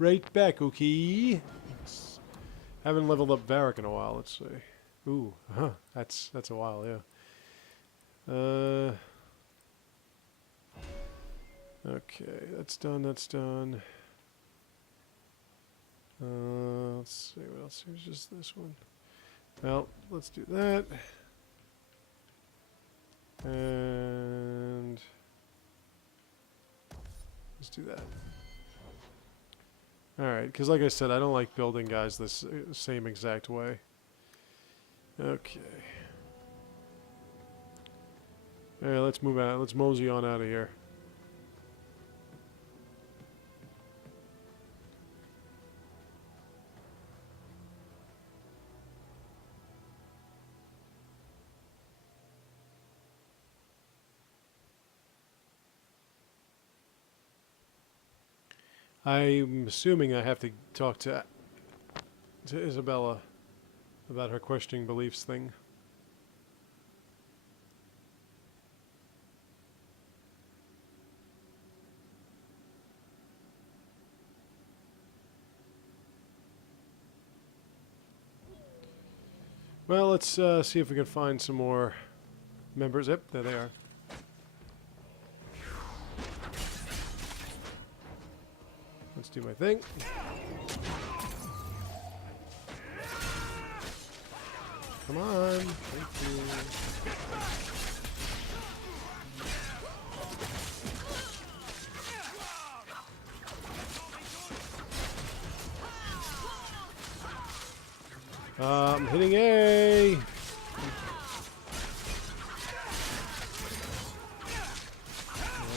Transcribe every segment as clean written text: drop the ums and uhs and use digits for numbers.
Right back, okay. Haven't leveled up Varric in a while. Let's see. Ooh, that's a while, yeah. Okay, that's done. That's done. Let's see what else. Here's just this one. Well, let's do that. And let's do that. Alright, because like I said, I don't like building guys this same exact way. Okay. Alright, let's move out. Let's mosey on out of here. I'm assuming I have to talk to Isabella about her questioning beliefs thing. Well, let's see if we can find some more members. Yep, there they are. Let's do my thing. Come on. Thank you. I'm hitting A.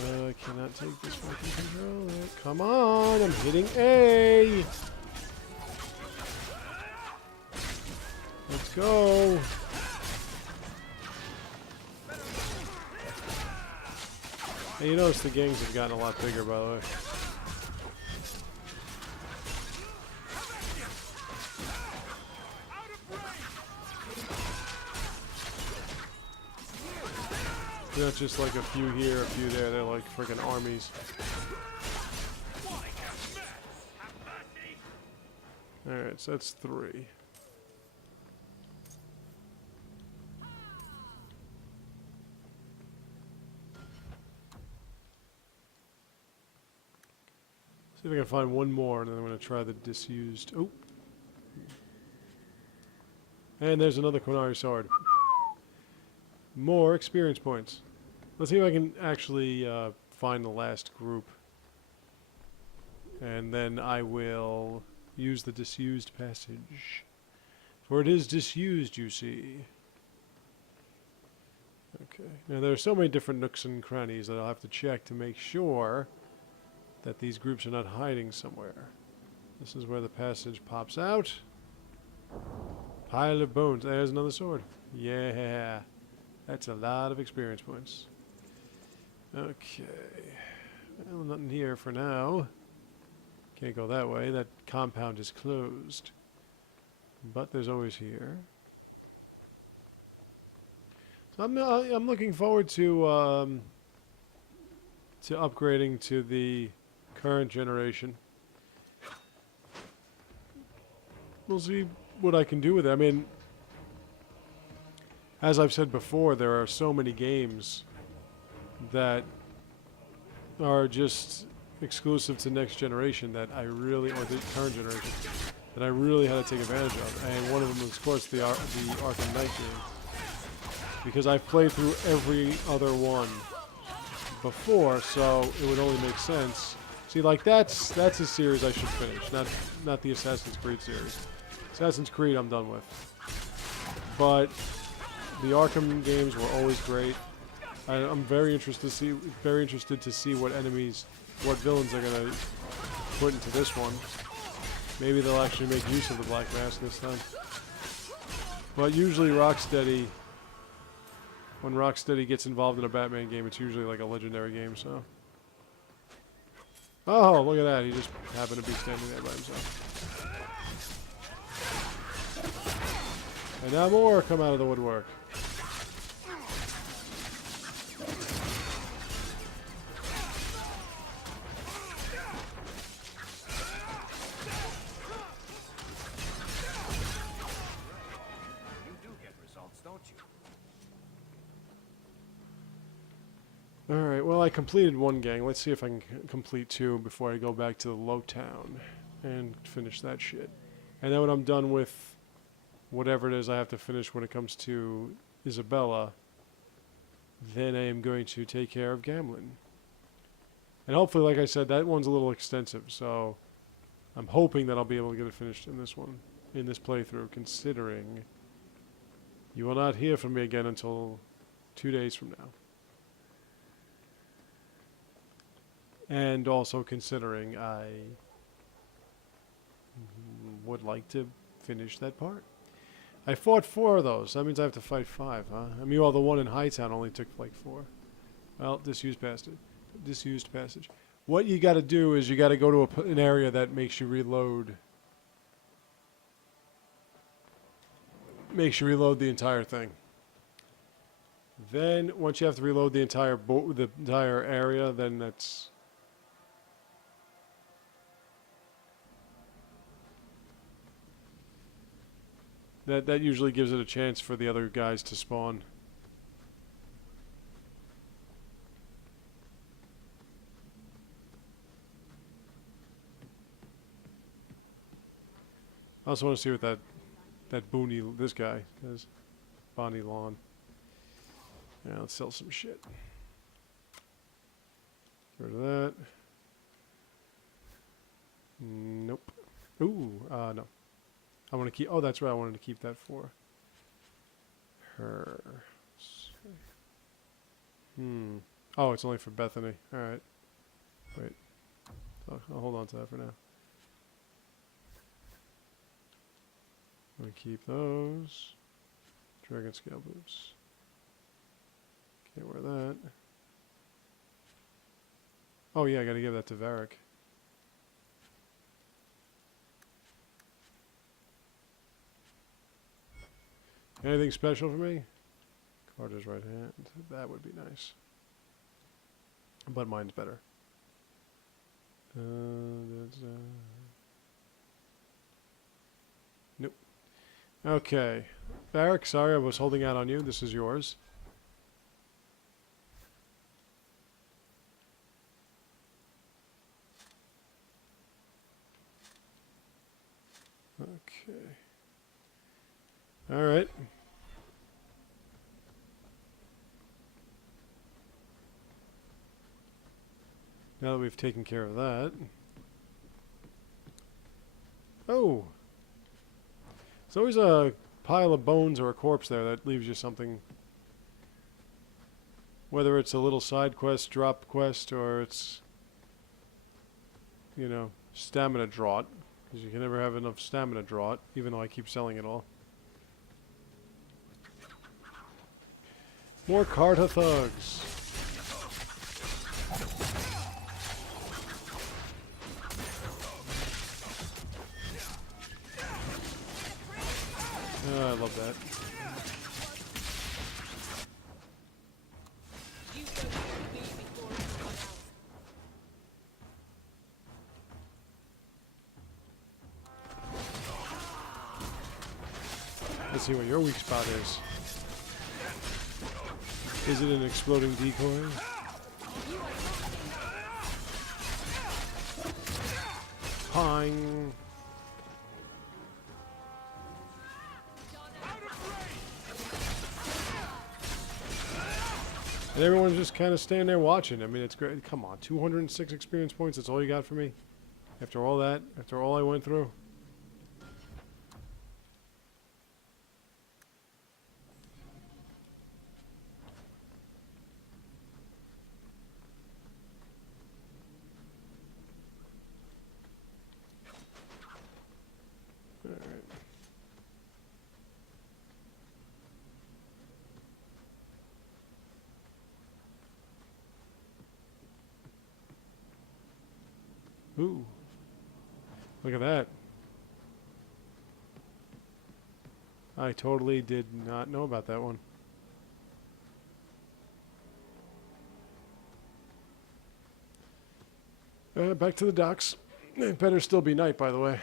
I cannot take this if I can control it. Come on, I'm hitting A. Let's go. And you notice the gangs have gotten a lot bigger, by the way. They're not just like a few here, a few there. They're like freaking armies. Alright, so that's 3. See if I can find one more, and then I'm going to try the disused. Oh! And there's another Quinari sword. More experience points. Let's see if I can actually find the last group. And then I will use the disused passage. For it is disused, you see. Okay. Now there are so many different nooks and crannies that I'll have to check to make sure that these groups are not hiding somewhere. This is where the passage pops out. Pile of bones. There's another sword. Yeah. That's a lot of experience points. Okay. Well, nothing here for now. Can't go that way. That compound is closed. But there's always here. So I'm looking forward to upgrading to the current generation. We'll see what I can do with it. I mean, as I've said before, there are so many games that are just exclusive to next generation that I really, or the current generation, that I really had to take advantage of. And one of them was, of course, the Arkham Knight game. Because I've played through every other one before, so it would only make sense. See, like that's a series I should finish, not the Assassin's Creed series. Assassin's Creed I'm done with. But the Arkham games were always great. I'm very interested to see what enemies, what villains they're gonna put into this one. Maybe they'll actually make use of the Black Mask this time. But usually Rocksteady, when Rocksteady gets involved in a Batman game, it's usually like a legendary game. So, oh, look at that! He just happened to be standing there by himself. And now more come out of the woodwork. I completed one gang. Let's see if I can complete two before I go back to the low town and finish that shit. And then when I'm done with whatever it is I have to finish when it comes to Isabella, then I am going to take care of Gamlen. And hopefully, like I said, that one's a little extensive, so I'm hoping that I'll be able to get it finished in this one, in this playthrough, considering you will not hear from me again until 2 days from now. And also considering I would like to finish that part. I fought 4 of those. That means I have to fight 5, huh? I mean, well, the one in Hightown only took like 4. Well, disused passage. What you got to do is you got to go to an area that makes you reload. Makes you reload the entire thing. Then once you have to reload the entire area, then that's. That usually gives it a chance for the other guys to spawn. I also want to see what that Booney, this guy, does. Bonnie Lawn. Yeah, let's sell some shit. Get rid of that. Nope. Ooh, no. I want to keep. Oh, that's right. I wanted to keep that for her. Oh, it's only for Bethany. All right. Wait. I'll hold on to that for now. I'm gonna keep those. Dragon scale boots. Can't wear that. Oh yeah, I gotta give that to Varric. Anything special for me? Carter's right hand. That would be nice. But mine's better. Nope. Okay. Varric, sorry I was holding out on you. This is yours. Okay. All right. Now that we've taken care of that. Oh! There's always a pile of bones or a corpse there that leaves you something. Whether it's a little side quest, drop quest, or it's, you know, stamina draught. Because you can never have enough stamina draught, even though I keep selling it all. More Carta thugs. Oh, I love that. Let's see what your weak spot is. Is it an exploding decoy? Ping. And everyone's just kind of standing there watching. I mean, it's great. Come on, 206 experience points. That's all you got for me? After all that? After all I went through? Ooh. Look at that. I totally did not know about that one. Back to the docks. It better still be night, by the way.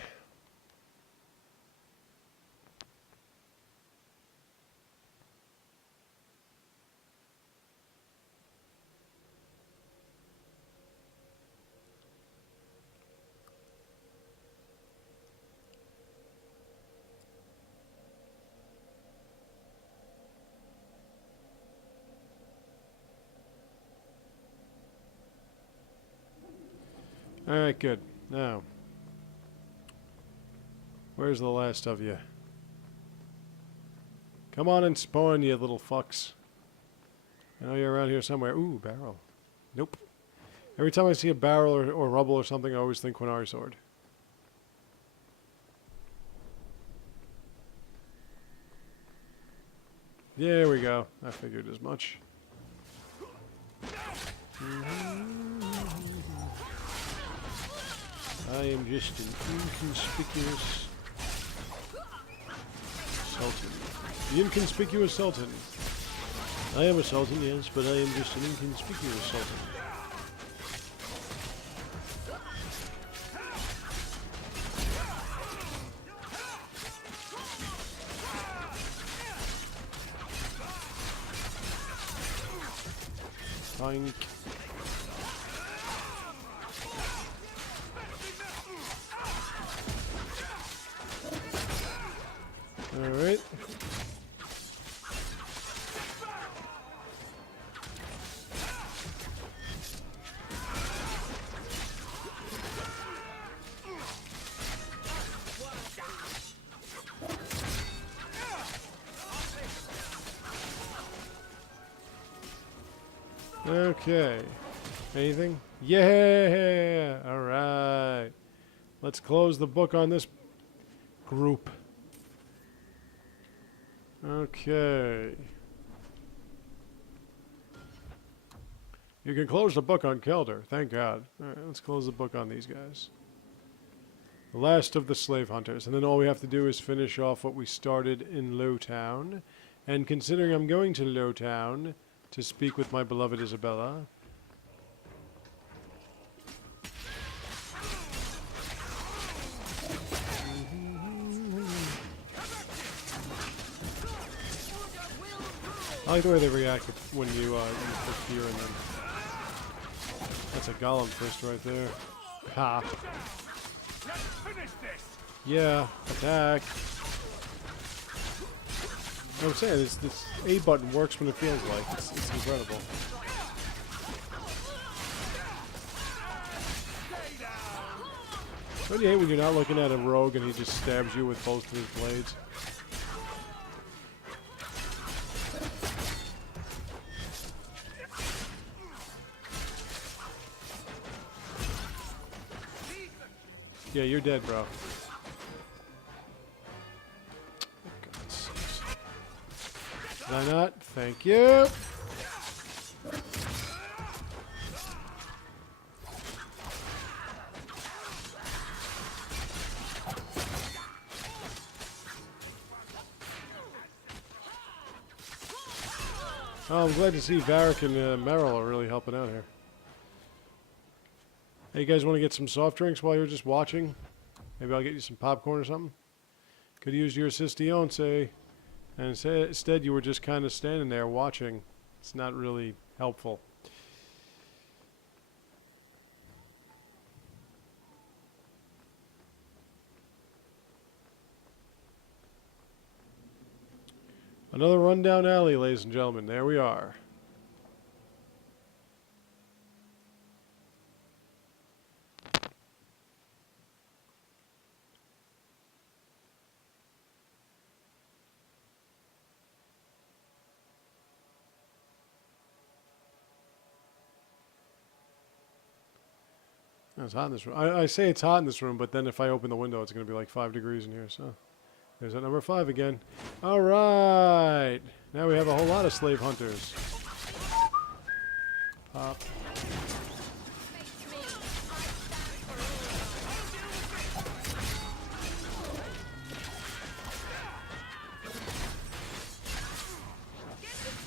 Alright, good. Now, where's the last of you? Come on and spawn, you little fucks. I know you're around here somewhere. Ooh, barrel. Nope. Every time I see a barrel or rubble or something, I always think Quinari sword. There we go. I figured as much. I am just an inconspicuous sultan. The inconspicuous sultan. I am a sultan, yes, but I am just an inconspicuous sultan. Boink. Alright. Okay. Anything? Yeah! Alright. Let's close the book on this group. Okay. You can close the book on Kelder. Thank God. Alright, let's close the book on these guys. The last of the slave hunters. And then all we have to do is finish off what we started in Lowtown. And considering I'm going to Lowtown to speak with my beloved Isabella, I like the way they react when you put fear in them. That's a golem fist right there. Ha! Yeah, attack. I'm saying this A button works when it feels like. It's incredible. Don't you hate when you're not looking at a rogue and he just stabs you with both of his blades? Yeah, you're dead, bro. Did I not? Thank you. Oh, I'm glad to see Varric and Meryl are really helping out here. Hey, you guys want to get some soft drinks while you're just watching? Maybe I'll get you some popcorn or something? Could use your assistance. And instead you were just kind of standing there watching. It's not really helpful. Another rundown alley, ladies and gentlemen. There we are. It's hot in this room. I say it's hot in this room, but then if I open the window, it's going to be like 5 degrees in here. So there's that number 5 again. All right. Now we have a whole lot of slave hunters. Pop.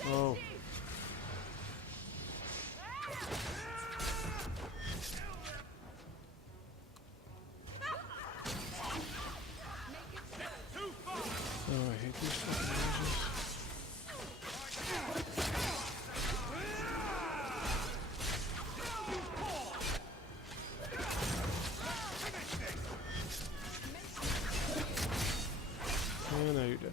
Oh. Oh, I hate these fucking images. And now you're dead.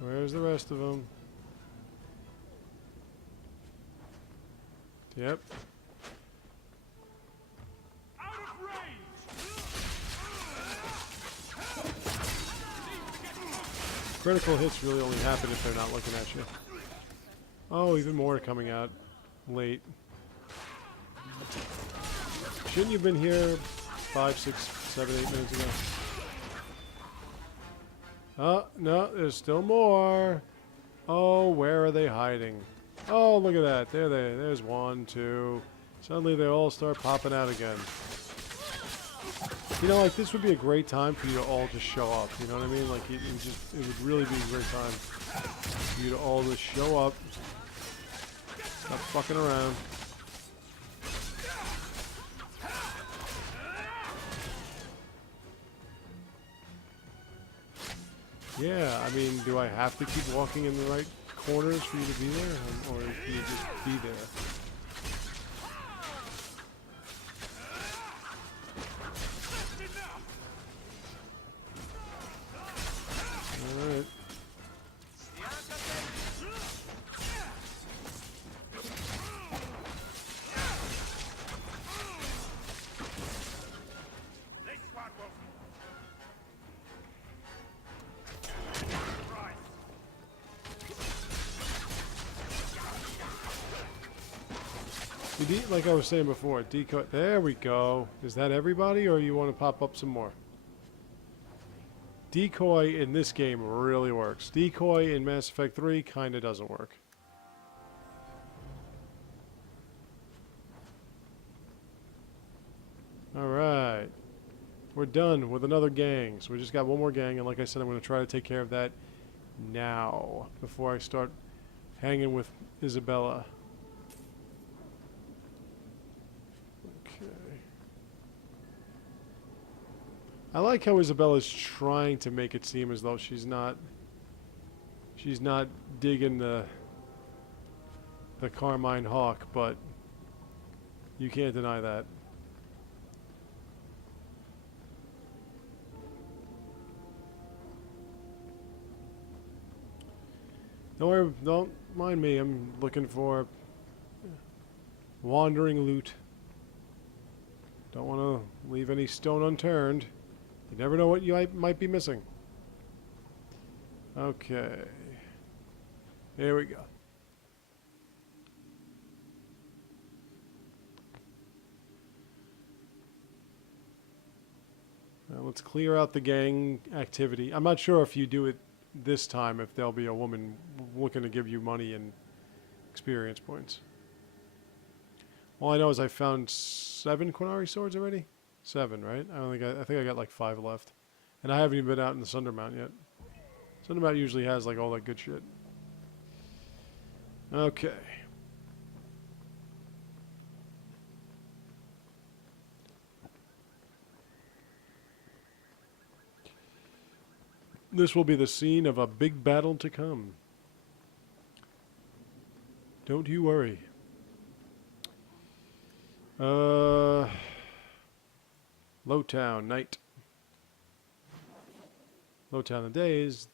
Where's the rest of them? Yep. Critical hits really only happen if they're not looking at you. Oh, even more coming out late. Shouldn't you have been here 5, 6, 7, 8 minutes ago? Oh, no, there's still more. Oh, where are they hiding? Oh, look at that. There's 1, 2. Suddenly they all start popping out again. You know, like, this would be a great time for you to all just show up. You know what I mean? Like, it would really be a great time for you to all just show up. Stop fucking around. Yeah, I mean, do I have to keep walking in the right corners for you to be there? Or can you just be there? Alright. Like I was saying before, decoy. There we go. Is that everybody, or you want to pop up some more? Decoy in this game really works. Decoy in Mass Effect 3 kind of doesn't work. Alright. We're done with another gang. So we just got one more gang, and like I said, I'm going to try to take care of that now, before I start hanging with Isabella. I like how Isabella's trying to make it seem as though she's not digging the Carmine Hawk, but you can't deny that. Don't worry, don't mind me. I'm looking for wandering loot. Don't want to leave any stone unturned. You never know what you might be missing. Okay. Here we go. Now let's clear out the gang activity. I'm not sure if you do it this time, if there'll be a woman looking to give you money and experience points. All I know is I found 7 Quinari swords already. 7, right? I think I got like 5 left. And I haven't even been out in the Sundermount yet. Sundermount usually has like all that good shit. Okay. This will be the scene of a big battle to come. Don't you worry. Lowtown, night. Lowtown, the days.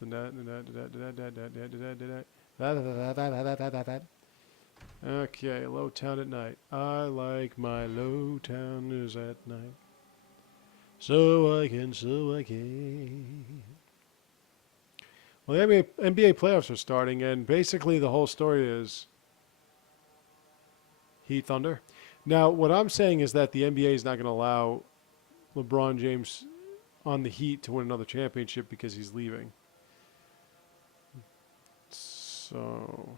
Okay, Lowtown at night. I like my Lowtowners at night. So I can. Well, the NBA playoffs are starting, and basically the whole story is Heat Thunder. Now, what I'm saying is that the NBA is not going to allow LeBron James on the Heat to win another championship because he's leaving. So,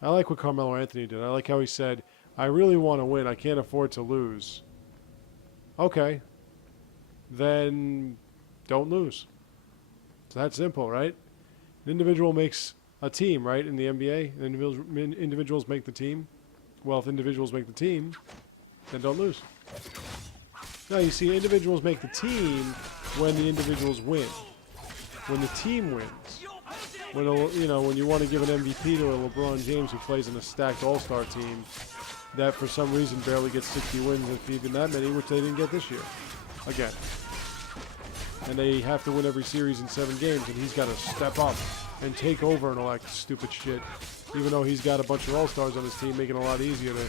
I like what Carmelo Anthony did. I like how he said, I really want to win. I can't afford to lose. Okay. Then don't lose. It's that simple, right? An individual makes a team, right, in the NBA. Individuals make the team. Well, if individuals make the team, then don't lose. No, you see, individuals make the team when the individuals win. When the team wins. When when you want to give an MVP to a LeBron James who plays in a stacked All-Star team that for some reason barely gets 60 wins, if even that many, which they didn't get this year. Again. And they have to win every series in 7 games, and he's got to step up and take over and all that stupid shit. Even though he's got a bunch of all-stars on his team, making it a lot easier to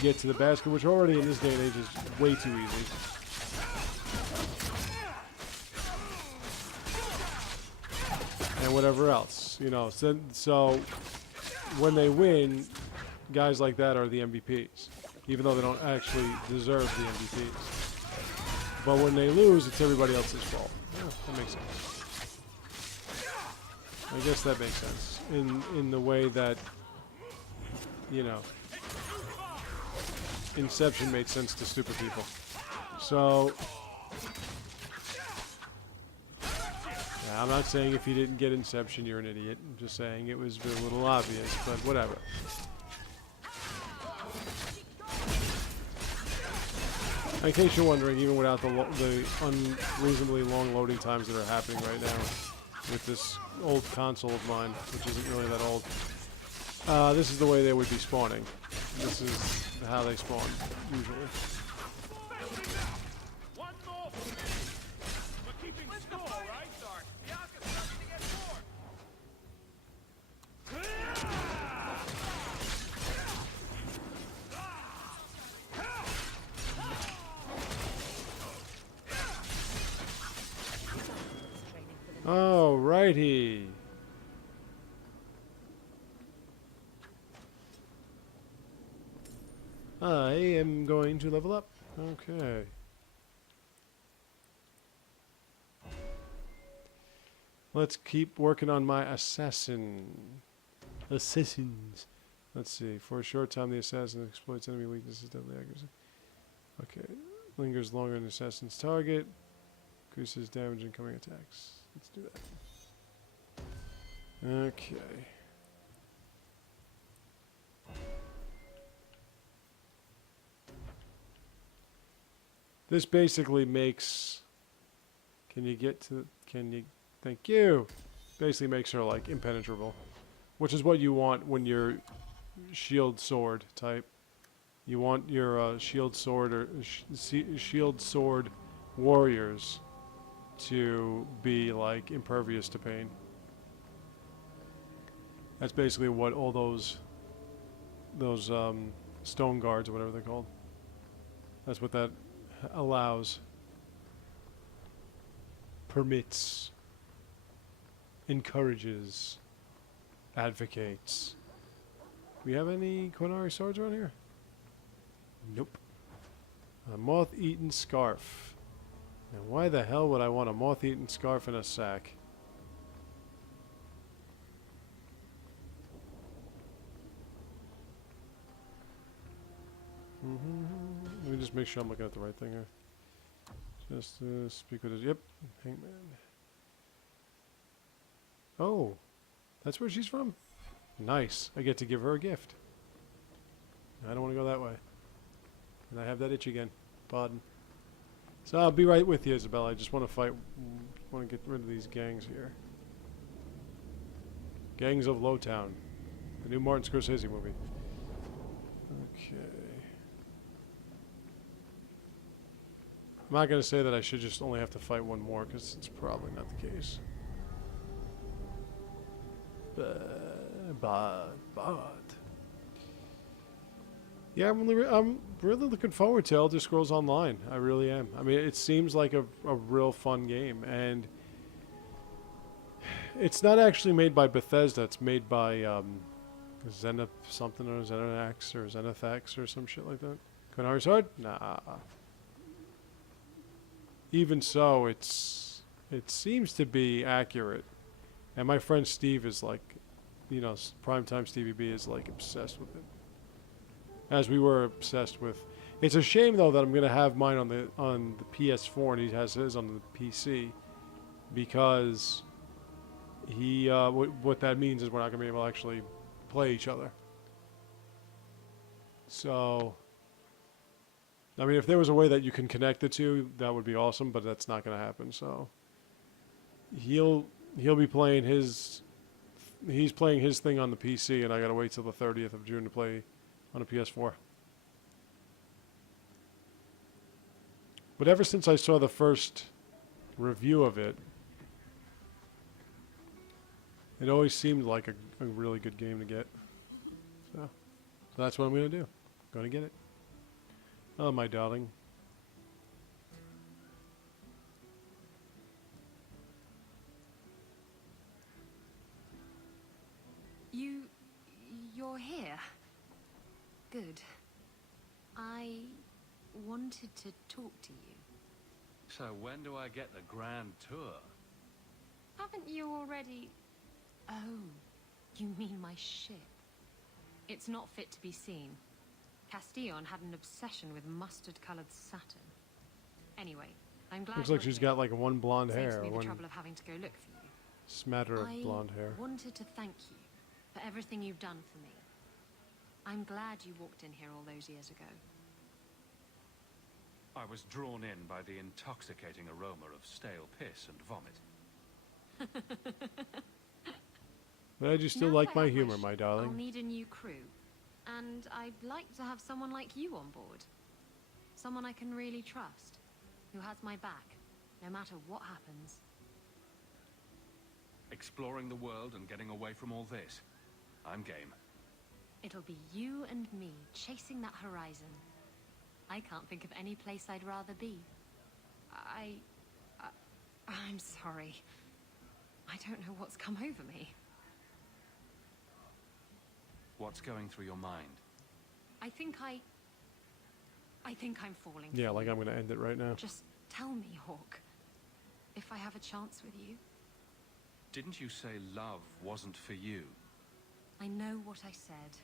get to the basket, which already in this day and age is way too easy. And whatever else, you know. So when they win, guys like that are the MVPs, even though they don't actually deserve the MVPs. But when they lose, it's everybody else's fault. Yeah, that makes sense. I guess that makes sense in the way that, you know, Inception made sense to stupid people. So, yeah, I'm not saying if you didn't get Inception, you're an idiot. I'm just saying it was a little obvious, but whatever. In case you're wondering, even without the unreasonably long loading times that are happening right now with this old console of mine, which isn't really that old, this is the way they would be spawning. This is how they spawn, usually. Alrighty. I am going to level up. Okay. Let's keep working on my assassins. Let's see. For a short time, the assassin exploits enemy weaknesses, deadly accuracy. Okay. Lingers longer than the assassin's target. Increases damage in incoming attacks. Let's do that. Okay. This basically makes... Can you get to... Can you... Thank you! Basically makes her, like, impenetrable. Which is what you want when you're shield sword type. You want your shield sword or shield sword warriors to be, like, impervious to pain. That's basically what all those stone guards or whatever they're called. That's what that allows, permits, encourages, advocates. Do we have any Konari swords around here? Nope. A moth-eaten scarf. Now why the hell would I want a moth-eaten scarf in a sack? Let me just make sure I'm looking at the right thing here. Just speak with us. Yep, Hangman. Oh, that's where she's from? Nice. I get to give her a gift. I don't want to go that way. And I have that itch again. Pardon. So I'll be right with you, Isabella. I just want to fight. Want to get rid of these gangs here. Gangs of Lowtown. The new Martin Scorsese movie. Okay. I'm not going to say that I should just only have to fight one more, because it's probably not the case. But. Yeah, I'm really looking forward to Elder Scrolls Online. I really am. I mean, it seems like a real fun game, and it's not actually made by Bethesda. It's made by Zenith something or Zenithax or Zenithax or some shit like that. Konari Sword? Nah. Even so, it seems to be accurate. And my friend Steve is like, you know, Primetime Stevie B is like obsessed with it. As we were obsessed with. It's a shame though that I'm gonna have mine on the PS4 and he has his on the PC, because he what that means is we're not gonna be able to actually play each other. So, I mean, if there was a way that you can connect the two, that would be awesome, but that's not gonna happen. So he'll be playing his. He's playing his thing on the PC, and I gotta wait till the 30th of June to play on a PS4. But ever since I saw the first review of it, it always seemed like a really good game to get. So that's what I'm going to do. Going to get it. Oh, my darling. You're here. Good. I wanted to talk to you. So when do I get the grand tour? Haven't you already... Oh, you mean my ship. It's not fit to be seen. Castillon had an obsession with mustard-colored satin. Anyway, I'm glad Looks like you're she's here. got like one blonde Saves hair, me the one trouble of having to go look for you. smatter of blonde hair. I wanted to thank you for everything you've done for me. I'm glad you walked in here all those years ago. I was drawn in by the intoxicating aroma of stale piss and vomit. But you still Now like that I my have humor, ship, my I'll darling. need a new crew. And I'd like to have someone like you on board. Someone I can really trust. Who has my back, no matter what happens. Exploring the world and getting away from all this. I'm game. It'll be you and me chasing that horizon. I can't think of any place I'd rather be. I'm sorry. I don't know what's come over me. What's going through your mind? I think I'm falling Yeah, for like you. I'm going to end it right now. Just tell me, Hawk, if I have a chance with you. Didn't you say love wasn't for you? I know what I said.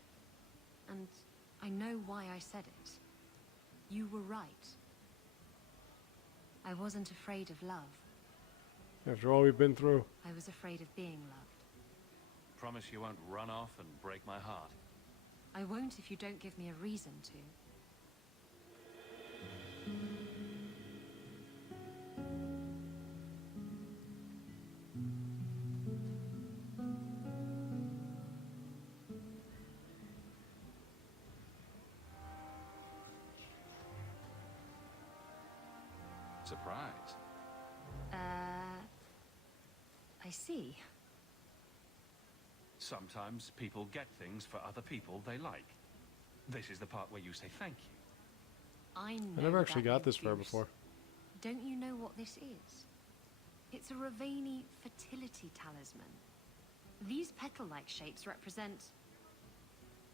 And I know why I said it. You were right. I wasn't afraid of love. After all we've been through. I was afraid of being loved. Promise you won't run off and break my heart. I won't if you don't give me a reason to. Surprise. I see. Sometimes people get things for other people they like. This is the part where you say thank you. I know I never actually that got this far goose. before. Don't you know what this is? It's a Ravani fertility talisman. These petal-like shapes represent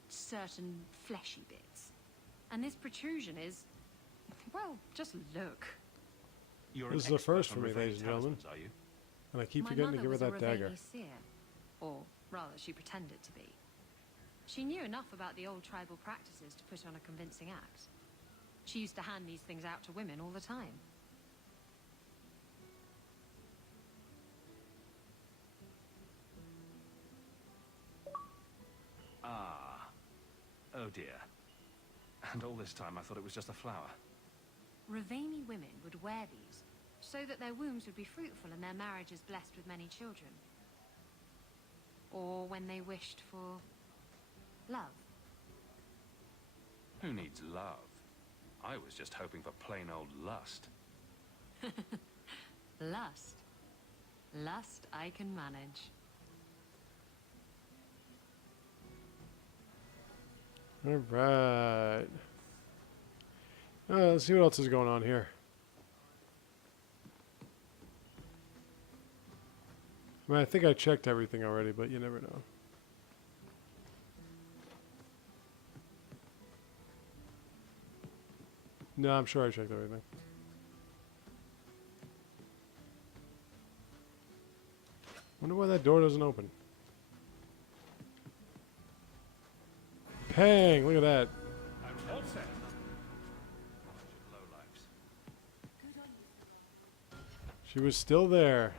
certain fleshy bits. And this protrusion is, well, just look. You're This an is a first expert for on me, ladies and gentlemen. talismans, are you? And I keep My forgetting to mother give her was that a dagger. Ravani seer. Or rather, she pretended to be. She knew enough about the old tribal practices to put on a convincing act. She used to hand these things out to women all the time. Ah. Oh dear. And all this time I thought it was just a flower. Ravani women would wear these so that their wombs would be fruitful and their marriages blessed with many children. Or when they wished for love. Who needs love? I was just hoping for plain old lust. Lust. Lust I can manage. All right. Let's see what else is going on here. I mean, I think I checked everything already, but you never know. No, I'm sure I checked everything. Wonder why that door doesn't open. Pang! Look at that. I'm all set. Lowlifes. She was still there.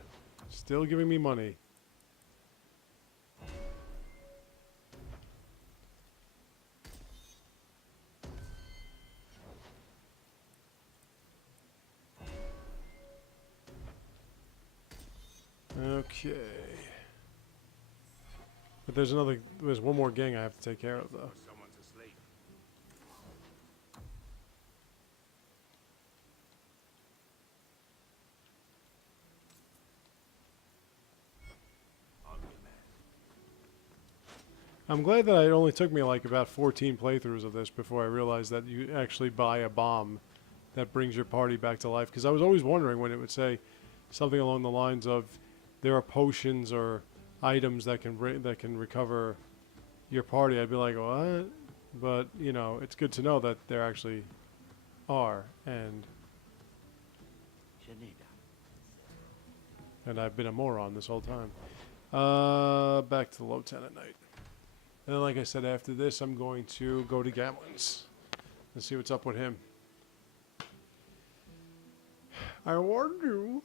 Still giving me money. Okay. But there's one more gang I have to take care of, though. Someone's asleep. I'm glad that it only took me like about 14 playthroughs of this before I realized that you actually buy a bomb that brings your party back to life. Because I was always wondering when it would say something along the lines of there are potions or items that can recover your party. I'd be like, what? But you know, it's good to know that there actually are, and I've been a moron this whole time. Back to the lieutenant night. And then, like I said, after this, I'm going to go to Gamlen's and see what's up with him. I warned you.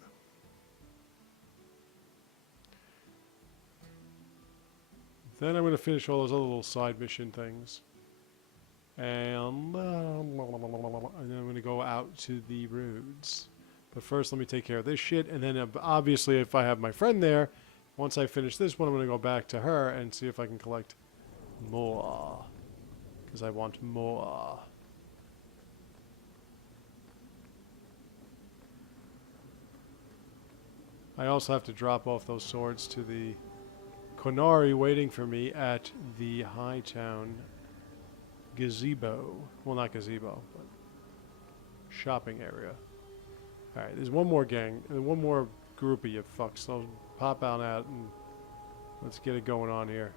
Then I'm going to finish all those other little side mission things. And then I'm going to go out to the roads. But first, let me take care of this shit. And then, obviously, if I have my friend there, once I finish this one, I'm going to go back to her and see if I can collect more. Because I want more. I also have to drop off those swords to the Konari waiting for me at the Hightown gazebo. Well, not gazebo, but shopping area. Alright, there's one more gang, and one more group of you fucks. So pop out and let's get it going on here.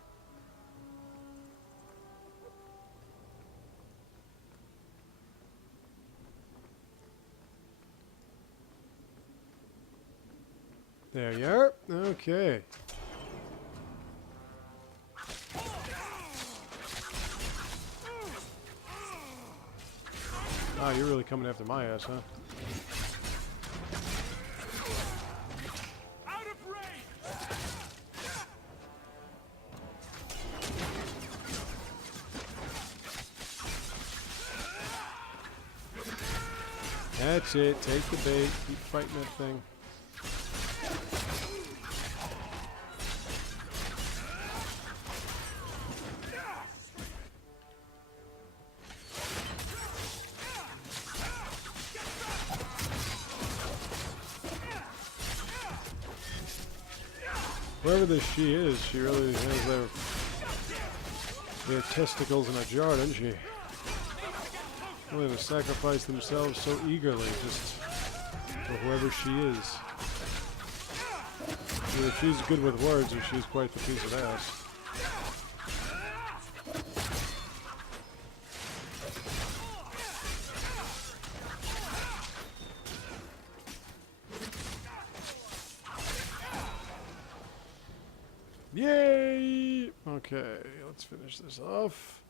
There you are. Okay. Ah, you're really coming after my ass, huh? Out of range. That's it. Take the bait. Keep fighting that thing. Whoever this she is, she really has their testicles in a jar, doesn't she? Willing to sacrifice themselves so eagerly just for whoever she is. Either she's good with words or she's quite the piece of ass. Yay! Okay, let's finish this off.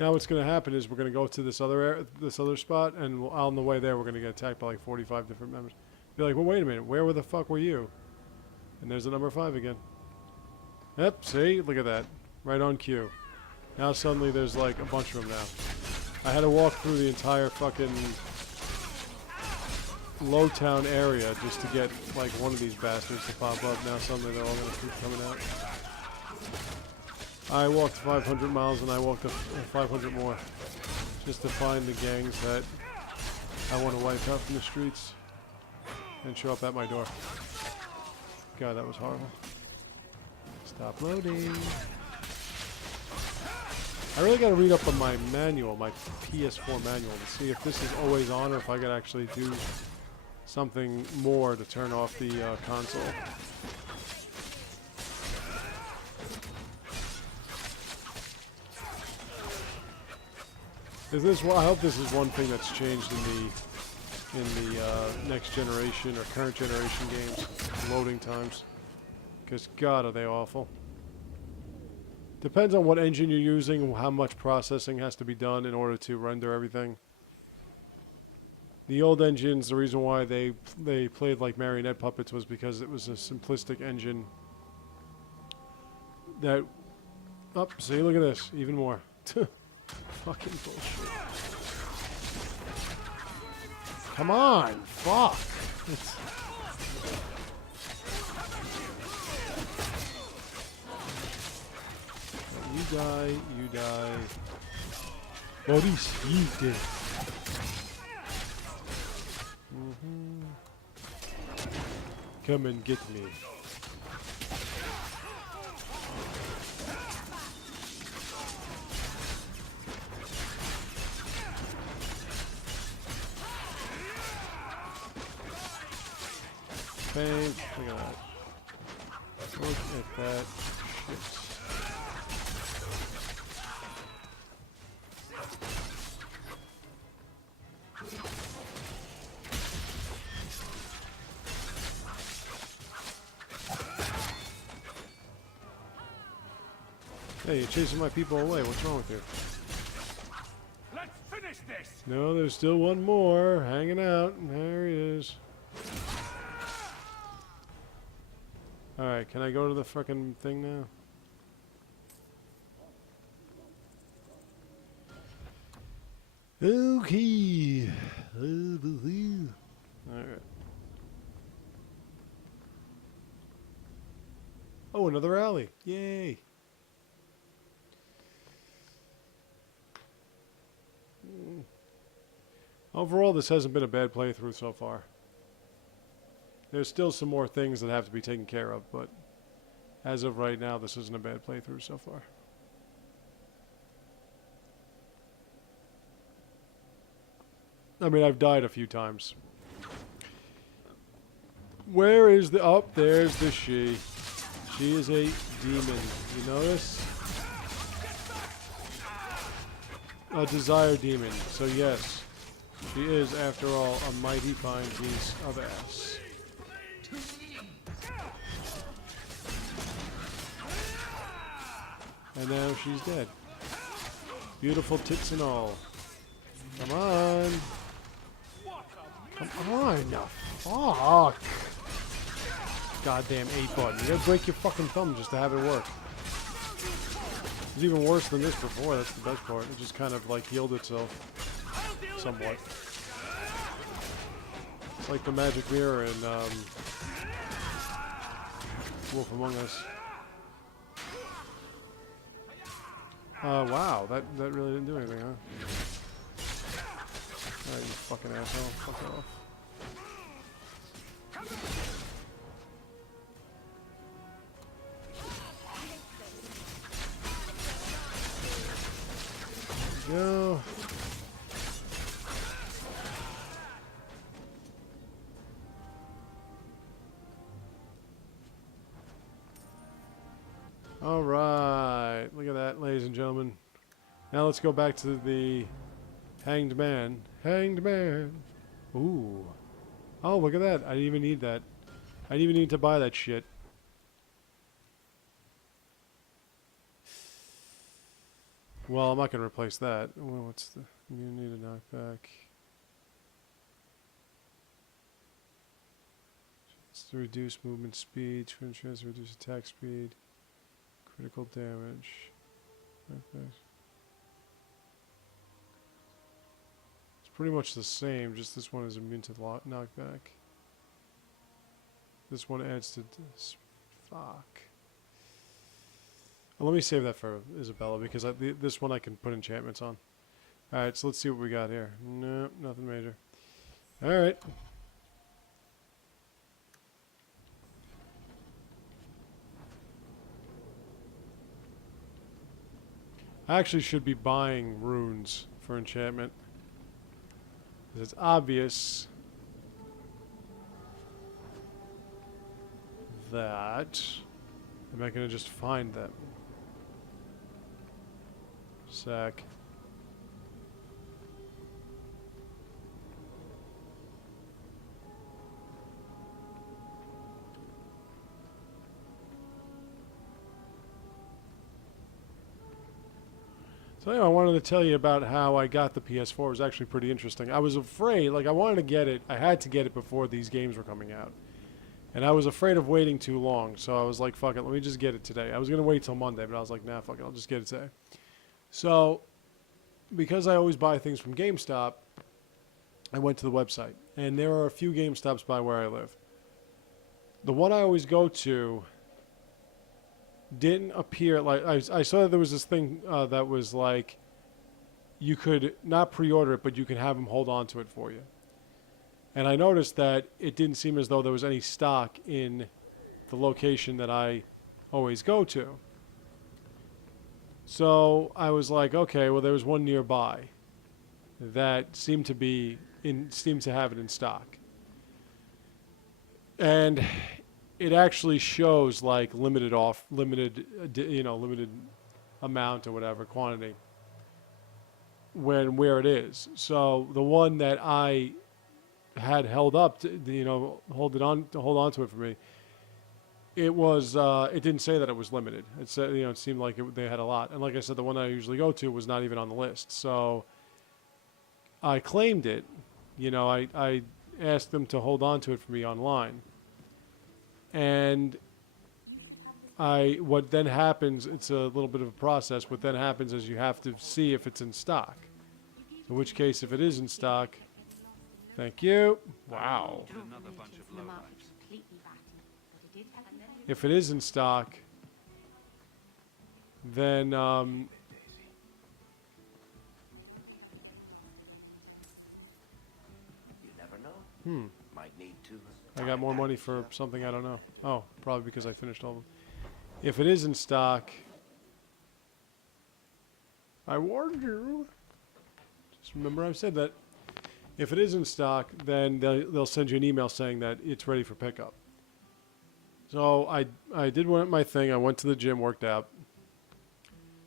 Now what's going to happen is we're going to go to this other spot, and on the way there we're going to get attacked by like 45 different members. Be like, well, wait a minute, where the fuck were you? And there's the number 5 again. Yep, see? Look at that. Right on cue. Now suddenly there's like a bunch of them now. I had to walk through the entire fucking Lowtown area just to get like one of these bastards to pop up. Now suddenly they're all going to keep coming out. I walked 500 miles and I walked 500 more just to find the gangs that I want to wipe out from the streets and show up at my door. God, that was horrible. Stop loading. I really got to read up on my manual, my PS4 manual, to see if this is always on or if I could actually do something more to turn off the console. Is this? Well, I hope this is one thing that's changed in the next generation or current generation games, loading times. Because God, are they awful. Depends on what engine you're using, how much processing has to be done in order to render everything. The old engines, the reason why they played like marionette puppets was because it was a simplistic engine that... Oh, see, look at this. Even more. Fucking bullshit. Come on, fuck. You die, you die. Boris, you did. Come and get me. Bang. Look at that. Look at that shit. Hey, you're chasing my people away. What's wrong with you? Let's finish this! No, there's still one more hanging out. There he is. Alright, can I go to the fucking thing now? Okay. Alright. Oh, another alley. Yay. Overall, this hasn't been a bad playthrough so far. There's still some more things that have to be taken care of, but as of right now, this isn't a bad playthrough so far. I mean, I've died a few times. Where is the... Oh, there's the she. She is a demon. You notice? A desire demon. So yes, she is, after all, a mighty fine piece of ass. And now she's dead. Beautiful tits and all. Come on. Come on. Fuck. Goddamn A button. You gotta break your fucking thumb just to have it work. It was even worse than this before. That's the best part. It just kind of like healed itself. Somewhat. It's like the magic mirror in Wolf Among Us. Wow, that really didn't do anything, huh? Alright, you fucking asshole. Fuck off. Go. All right, look at that, ladies and gentlemen. Now let's go back to the hanged man. Hanged man. Ooh. Oh, look at that. I didn't even need that. I didn't even need to buy that shit. Well, I'm not going to replace that. Well, what's the... You need a knockback. It's to reduce movement speed. Twin chance to reduce attack speed. Critical damage. Knockback. It's pretty much the same, just this one is immune to knockback. This one adds to this. Fuck. Well, let me save that for Isabella, because this one I can put enchantments on. Alright, so let's see what we got here. Nope, nothing major. Alright. I actually should be buying runes for enchantment. Because it's obvious that I'm not going to just find them. Sack. So anyway, I wanted to tell you about how I got the PS4. It was actually pretty interesting. I was afraid, like I wanted to get it. I had to get it before these games were coming out. And I was afraid of waiting too long. So I was like, fuck it, let me just get it today. I was going to wait till Monday, but I was like, nah, fuck it, I'll just get it today. So, because I always buy things from GameStop, I went to the website. And there are a few GameStops by where I live. The one I always go to didn't appear, like, I saw that there was this thing that was like, you could not pre-order it, but you can have them hold on to it for you. And I noticed that it didn't seem as though there was any stock in the location that I always go to. So I was like, okay, well, there was one nearby that seemed to have it in stock. And it actually shows like limited amount or whatever quantity where it is. So the one that I had held up to, hold on to it for me, it was it didn't say that it was limited. It said, it seemed like they had a lot. And like I said, the one I usually go to was not even on the list. So I claimed it. I asked them to hold on to it for me online. And what then happens, it's a little bit of a process. What then happens is you have to see if it's in stock. In which case, if it is in stock, thank you. Wow. Another bunch of lowlifes. If it is in stock, then You never know. Might need to. I got more money for something I don't know. Oh, probably because I finished all of them. If it is in stock, I warned you. Just remember I said that. If it is in stock, then they'll send you an email saying that it's ready for pickup. So I did my thing. I went to the gym, worked out,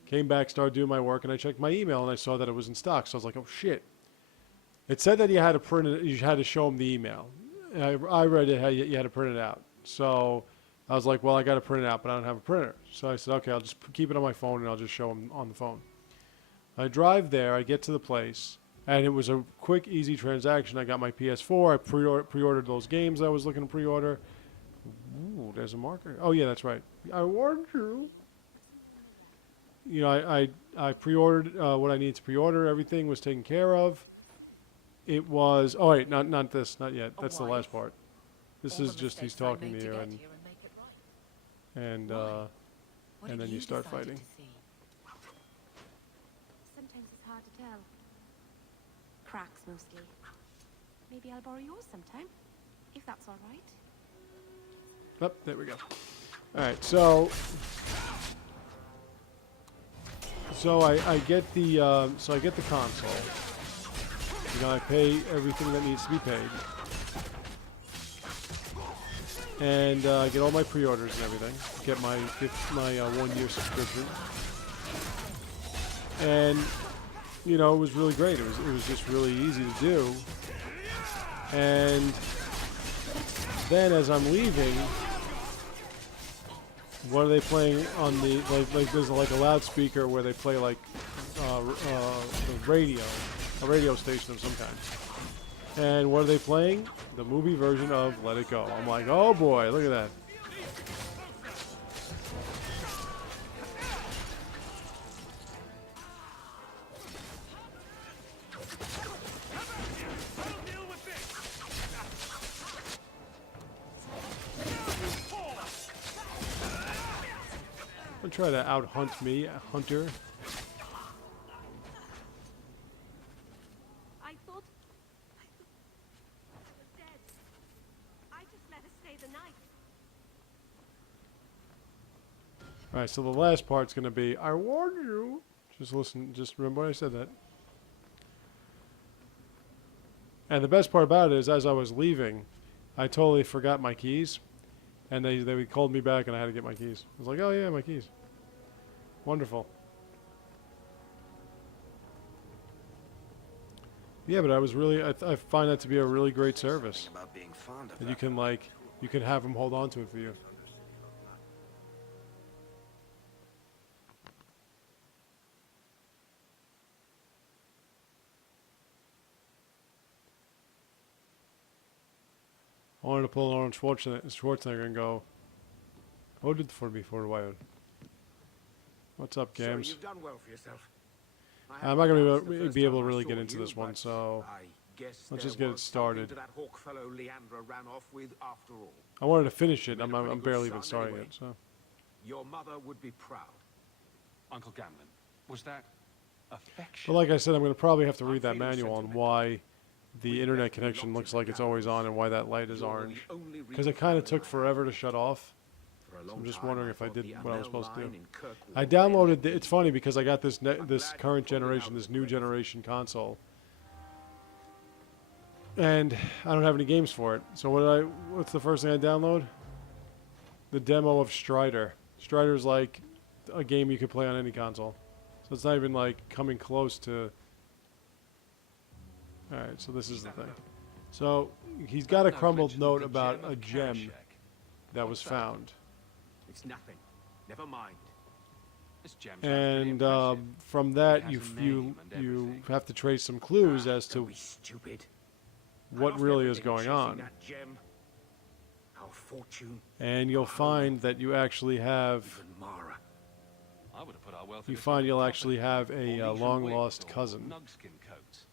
came back, started doing my work, and I checked my email and I saw that it was in stock. So I was like, oh shit! It said that you had to print it. You had to show them the email. I read it. You had to print it out. So I was like, well, I got to print it out, but I don't have a printer. So I said, okay, I'll just keep it on my phone and I'll just show them on the phone. I drive there. I get to the place. And it was a quick, easy transaction. I got my PS4. I pre-ordered those games I was looking to pre-order. Ooh, there's a marker. Oh, yeah, that's right. I warned you. I pre-ordered what I needed to pre-order. Everything was taken care of. It was... Oh, wait, not this. Not yet. That's the last part. This is just he's talking to you, and then you start fighting. Sometimes it's hard to tell. Cracks mostly. Maybe I'll borrow yours sometime, if that's all right. Oh, there we go. All right, so I get the console. I pay everything that needs to be paid, and get all my pre-orders and everything. Get my 1-year subscription, and it was really great. It was just really easy to do. And then as I'm leaving, what are they playing on the like? There's like a loudspeaker where they play like the a radio station of some kind. And what are they playing? The movie version of Let It Go. I'm like, oh boy, look at that. Don't try to out-hunt me, Hunter. I thought was dead. I just let her stay the night. Alright, so the last part's going to be, I warned you. Just listen, just remember when I said that. And the best part about it is, as I was leaving, I totally forgot my keys. And they called me back and I had to get my keys. I was like, oh yeah, my keys. Wonderful. Yeah, but I was really, I find that to be a really great service. About being fond of And you can have them hold on to it for you. I wanted to pull an Arnold Schwarzenegger and go, hold it for me for a while. What's up, So Gams? you've done well for yourself. I'm not going to be able to really get into this one, so let's just get it started. That hawk fellow Leandra ran off with after all. I wanted to finish it. I'm barely even starting it. So Your mother would be proud. Uncle Gamlen, was that affection? But like I said, I'm going to probably have to read that manual on why the internet connection looks like it's always on and why that light is orange. Because it kind of took forever to shut off. So I'm just wondering if I did what I was supposed to do. I downloaded. It's funny because I got this this current generation, this new generation console, and I don't have any games for it. So what's the first thing I download? The demo of Strider. Strider's like a game you could play on any console. So it's not even like coming close to... Alright, so this is the thing. So he's got a crumbled note about a gem that was found. It's nothing. Never mind. This gem's actually And impressive. from that It has you a name and you everything. have to trace some clues as Don't to be stupid. I what lost really is everything going chasing on. that gem. Our fortune, And you'll find that you actually have... even Mara. I would have put our wealth You in a find you'll coffin, actually have or a legion long-lost wigs, or cousin. nugskin coats.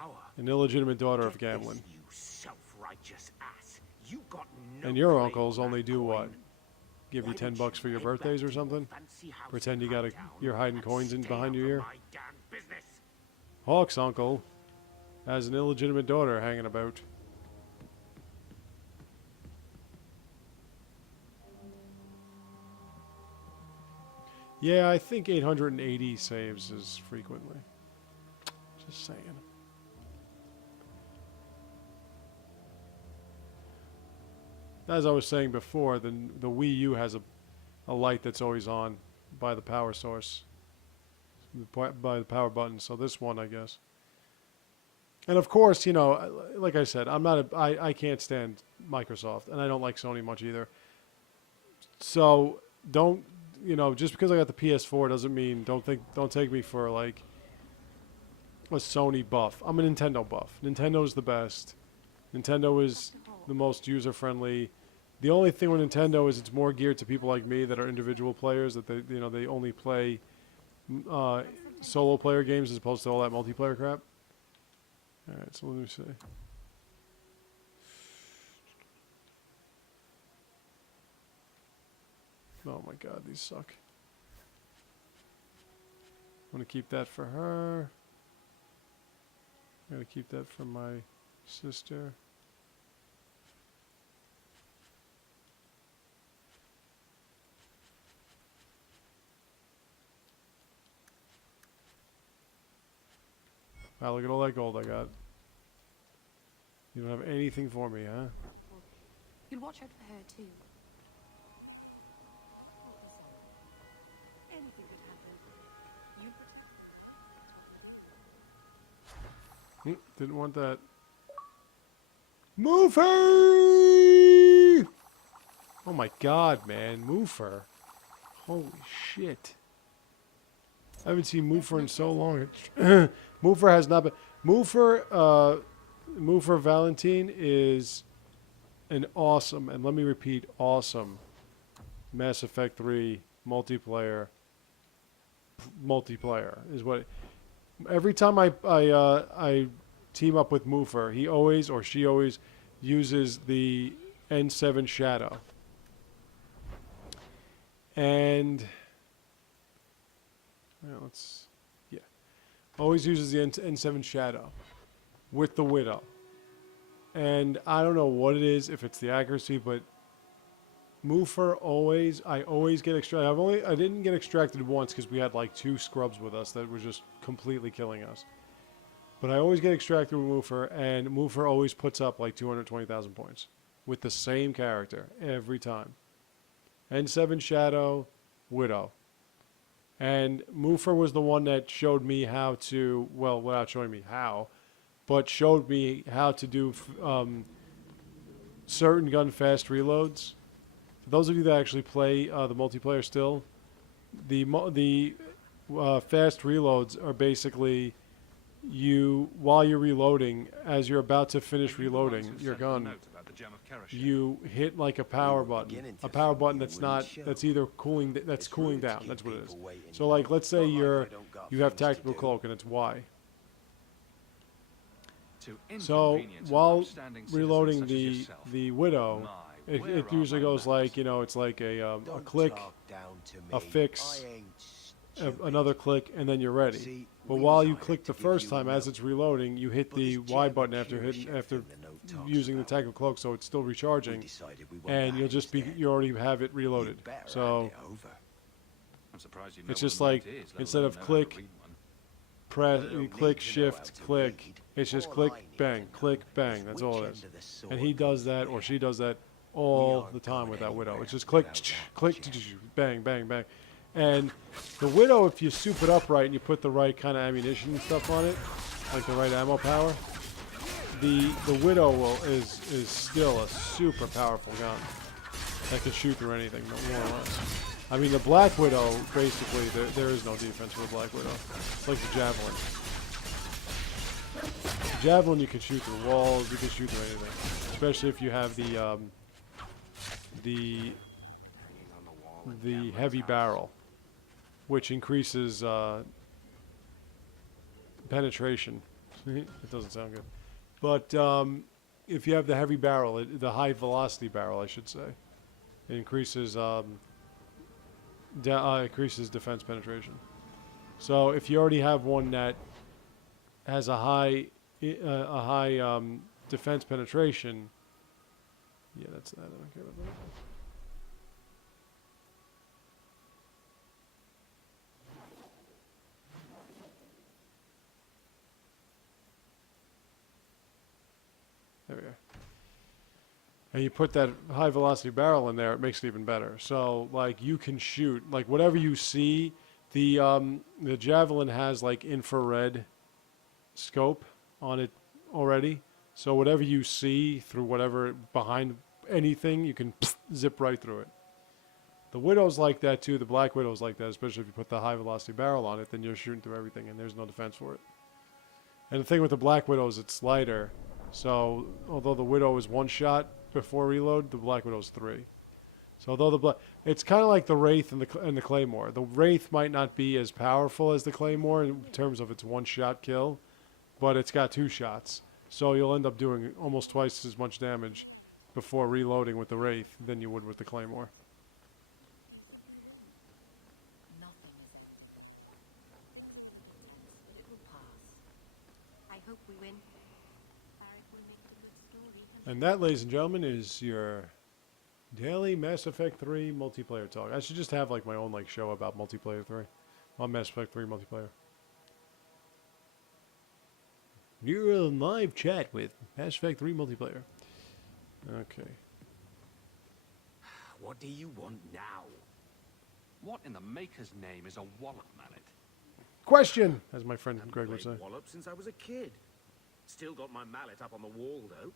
Our An illegitimate daughter of Get this, Gamlen. you self-righteous ass. You got no And your claim uncles on only that do what? coin. Give you Why 10 don't bucks you for your head back birthdays to or your something? fancy house Pretend in you got Hightown you're hiding and coins in stay behind out your of ear? my damn business. Hawk's uncle has an illegitimate daughter hanging about. Yeah, I think 880 saves is frequently. Just saying. As I was saying before, the Wii U has a light that's always on by the power source, by the power button. So this one, I guess. And of course, you know, like I said, I can't stand Microsoft, and I don't like Sony much either. So don't, you know, just because I got the PS4 doesn't mean don't take me for like a Sony buff. I'm a Nintendo buff. Nintendo's the best. Nintendo is the most user friendly. The only thing with Nintendo is it's more geared to people like me that are individual players, that they only play solo player games as opposed to all that multiplayer crap. All right, so let me see. Oh my god, these suck. I'm gonna keep that for her. I'm gonna keep that for my sister. Wow, look at all that gold I got. You don't have anything for me, huh? You'll watch out for her too. Anything could happen. You protect. Didn't want that. Move her! Oh my god, man. Move her. Holy shit. I haven't seen Moofer in so long. Moofer has not been... Moofer Valentine is an awesome, and let me repeat, awesome Mass Effect 3 multiplayer is what... Every time I team up with Moofer, he always, or she always, uses the N7 Shadow. And... Well, always uses the N7 Shadow with the Widow. And I don't know what it is, if it's the accuracy, but Moofer I always get extracted. I didn't get extracted once because we had like 2 scrubs with us that were just completely killing us. But I always get extracted with Moofer, and Moofer always puts up like 220,000 points with the same character every time. N7 Shadow, Widow. And Moofer was the one that showed me how to, well, without showing me how, but showed me how to do certain gun fast reloads. For those of you that actually play the multiplayer still, the fast reloads are basically while you're reloading, as you're about to finish reloading your gun, you hit like a power button. A power button that's either cooling down. That's what it is. So like, let's say you have tactical cloak and it's Y. So while reloading the Widow, it usually goes like, it's like a click, a fix, another click, and then you're ready. See, But we while you decided click to the give first you a time, as note. it's reloading, you hit But the this Y gem button after curious hitting after thing the note talks using the about. tactical cloak, so it's still We recharging, decided we want and that you'll just be instead. you already have it You'd reloaded. better hand So it over. I'm surprised you know it's what just a note like, is, let instead alone of know how to click, read one. press, I you don't click, need to know how shift, to click. read. It's just All click, I need bang, to know click, bang. is That's which all it end is. of the sword And he does goes that, or where. she does that We all aren't the time going with that widow. anywhere It's just click, without that click, gem. bang, bang, bang. And the widow, if you soup it up right and you put the right kind of ammunition and stuff on it, like the right ammo power, the widow is still a super powerful gun that can shoot through anything, more or less. I mean, the Black Widow, basically, there is no defense for the Black Widow. It's like the Javelin. Javelin, you can shoot through walls, you can shoot through anything. Especially if you have the heavy barrel, which increases penetration. It doesn't sound good. But if you have the heavy barrel, the high velocity barrel, I should say, it increases increases defense penetration. So if you already have one that has a high defense penetration, yeah, that's that. I don't care about that. There we go. And you put that high velocity barrel in there, it makes it even better. So like you can shoot like whatever you see. The Javelin has like infrared scope on it already. So whatever you see through whatever behind anything, you can zip right through it. The Widow's like that too. The Black Widow's like that, especially if you put the high velocity barrel on it, then you're shooting through everything and there's no defense for it. And the thing with the Black Widow is it's lighter. So although the Widow is one shot before reload, the Black Widow's 3. So although it's kind of like the Wraith and the Claymore. The Wraith might not be as powerful as the Claymore in terms of its one-shot kill, but it's got 2 shots. So you'll end up doing almost twice as much damage before reloading with the Wraith than you would with the Claymore. Nothing is everything. It will pass. I hope we win. Barrick will make a good story. And that, ladies and gentlemen, is your daily Mass Effect 3 multiplayer talk. I should just have like my own like show about multiplayer 3. On Mass Effect 3 multiplayer. You're in live chat with Mass Effect 3 multiplayer. Okay. What do you want now? What in the maker's name is a wallop mallet? Question, as my friend Haven't Greg would played say. Wallop since I was a kid. Still got my mallet up on the wall though.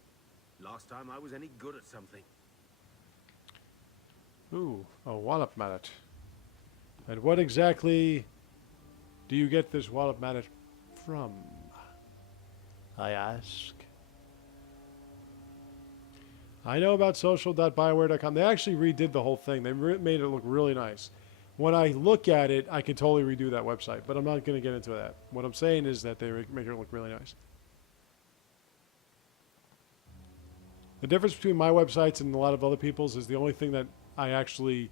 Last time I was any good at something. Ooh, a wallop mallet. And what exactly do you get this wallop mallet from? I ask. I know about social.bioware.com. They actually redid the whole thing. They made it look really nice. When I look at it, I can totally redo that website, but I'm not going to get into that. What I'm saying is that they make it look really nice. The difference between my websites and a lot of other people's is the only thing that I actually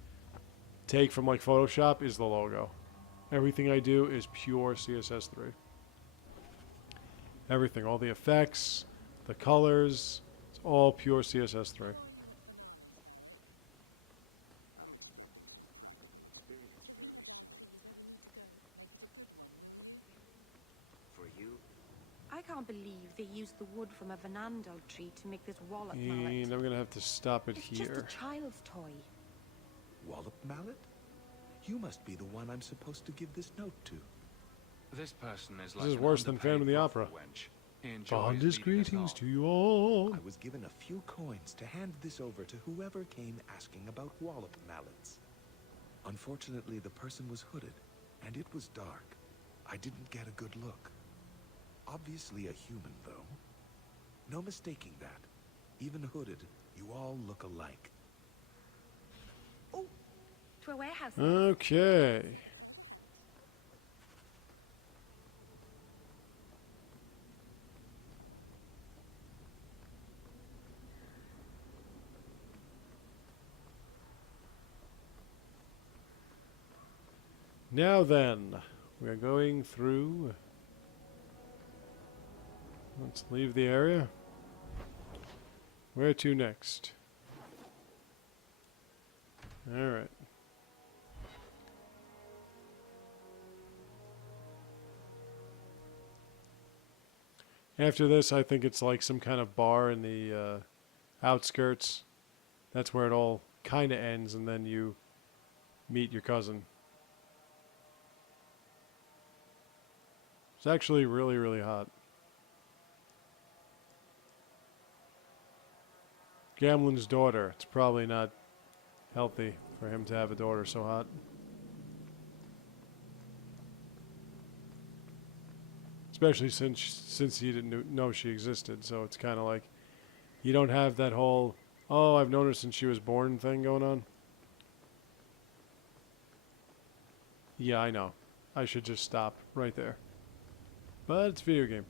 take from like Photoshop is the logo. Everything I do is pure CSS3. Everything, all the effects, the colors, it's all pure CSS3. For you, I can't believe they used the wood from a Vanandel tree to make this wallop And mallet. I'm going to have to stop it It's here. just a child's toy. Wallop mallet? You must be the one I'm supposed to give this note to. This person is This like is an worse than Phantom of the underpaid Opera. brothel wench. He enjoys Fondest leading us greetings on. to you all. I was given a few coins to hand this over to whoever came asking about wallop mallets. Unfortunately, the person was hooded, and it was dark. I didn't get a good look. Obviously a human, though. No mistaking that. Even hooded, you all look alike. Oh, to a warehouse. Okay. Now then, we're going through. Let's leave the area. Where to next? Alright. After this, I think it's like some kind of bar in the outskirts. That's where it all kind of ends, and then you meet your cousin. It's actually really, really hot. Gamlen's daughter. It's probably not healthy for him to have a daughter so hot. Especially since he didn't know she existed, so it's kind of like you don't have that whole, oh, I've known her since she was born thing going on. Yeah, I know. I should just stop right there. But it's a video game.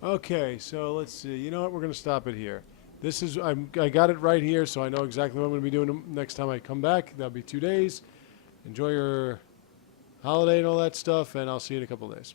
Okay, so let's see. You know what? We're going to stop it here. This is, I got it right here, so I know exactly what I'm going to be doing next time I come back. That'll be 2 days. Enjoy your holiday and all that stuff, and I'll see you in a couple of days.